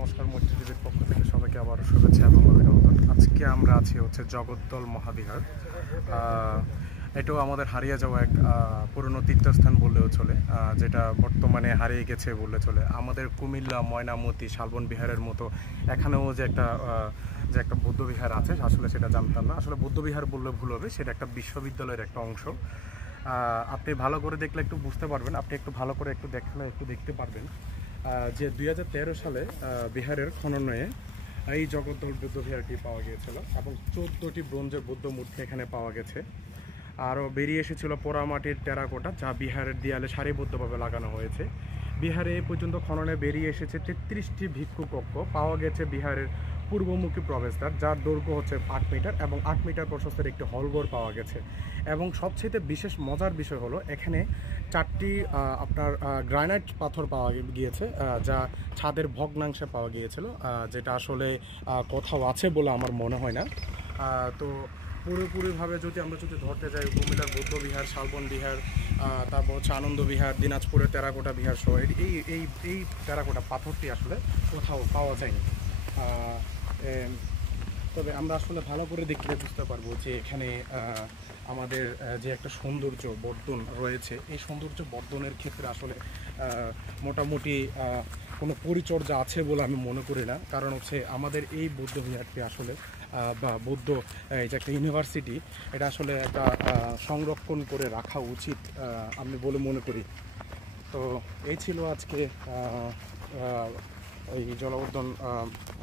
নমস্কার, মৈত্রী টিভির পক্ষ থেকে সবাইকে আবার শুভেচ্ছা এবং অভিনন্দন। আজকে আমরা আছি হচ্ছে জগদ্দল মহাবিহার। এটাও আমাদের হারিয়ে যাওয়া এক পুরনো তীর্থস্থান বললেও চলে, যেটা বর্তমানে হারিয়ে গেছে বললে চলে। আমাদের কুমিল্লা, ময়নামতি, শালবন বিহারের মতো এখানেও যে একটা বৌদ্ধবিহার আছে, আসলে সেটা জানতাম না। আসলে বৌদ্ধবিহার বললে ভুল হবে, সেটা একটা বিশ্ববিদ্যালয়ের একটা অংশ। আপনি ভালো করে দেখলে একটু বুঝতে পারবেন, আপনি একটু ভালো করে একটু দেখলে একটু দেখতে পারবেন যে 2013 সালে বিহারের খননে এই জগদ্দল বৌদ্ধ বিহারটি পাওয়া গিয়েছিল এবং 14টি ব্রোঞ্জের বৌদ্ধ মূর্তি এখানে পাওয়া গেছে। আরও বেরিয়ে এসেছিল পোড়ামাটির টেরাকোটা, যা বিহারের দেয়ালে সারিবদ্ধভাবে লাগানো হয়েছে। বিহারে এ পর্যন্ত খননে বেরিয়ে এসেছে 33টি ভিক্ষু কক্ষ। পাওয়া গেছে বিহারের পূর্বমুখী প্রবেশদ্বার, যার দৈর্ঘ্য হচ্ছে 8 মিটার এবং 8 মিটার প্রশস্তের একটি হলঘর পাওয়া গেছে। এবং সবচেয়ে বিশেষ মজার বিষয় হলো এখানে 4টি আপনার গ্রানাইট পাথর পাওয়া গিয়েছে, যা ছাদের ভগ্নাংশে পাওয়া গিয়েছিল, যেটা আসলে কোথাও আছে বলে আমার মনে হয় না। তো পুরোপুরিভাবে আমরা যদি ধরতে যাই, কুমিল্লার বৌদ্ধ বিহার, শালবন বিহার, তারপর হচ্ছে আনন্দ বিহার, দিনাজপুরের টেরাকোটা বিহার সহ এই টেরাকোটা পাথরটি আসলে কোথাও পাওয়া যায়নি। তবে আমরা আসলে ভালো করে দেখলে বুঝতে পারবো যে এখানে আমাদের যে একটা সৌন্দর্য বর্ধন রয়েছে, এই সৌন্দর্য বর্ধনের ক্ষেত্রে আসলে মোটামুটি কোনো পরিচর্যা আছে বলে আমি মনে করি না। কারণ হচ্ছে আমাদের এই বৌদ্ধ বিহারটি আসলে বা বৌদ্ধ এই যে একটা ইউনিভার্সিটি, এটা আসলে একটা সংরক্ষণ করে রাখা উচিত আমি বলে মনে করি। তো এই ছিল আজকে এই জলবর্ধন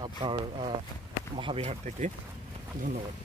আপনার মহাবিহার থেকে। ধন্যবাদ।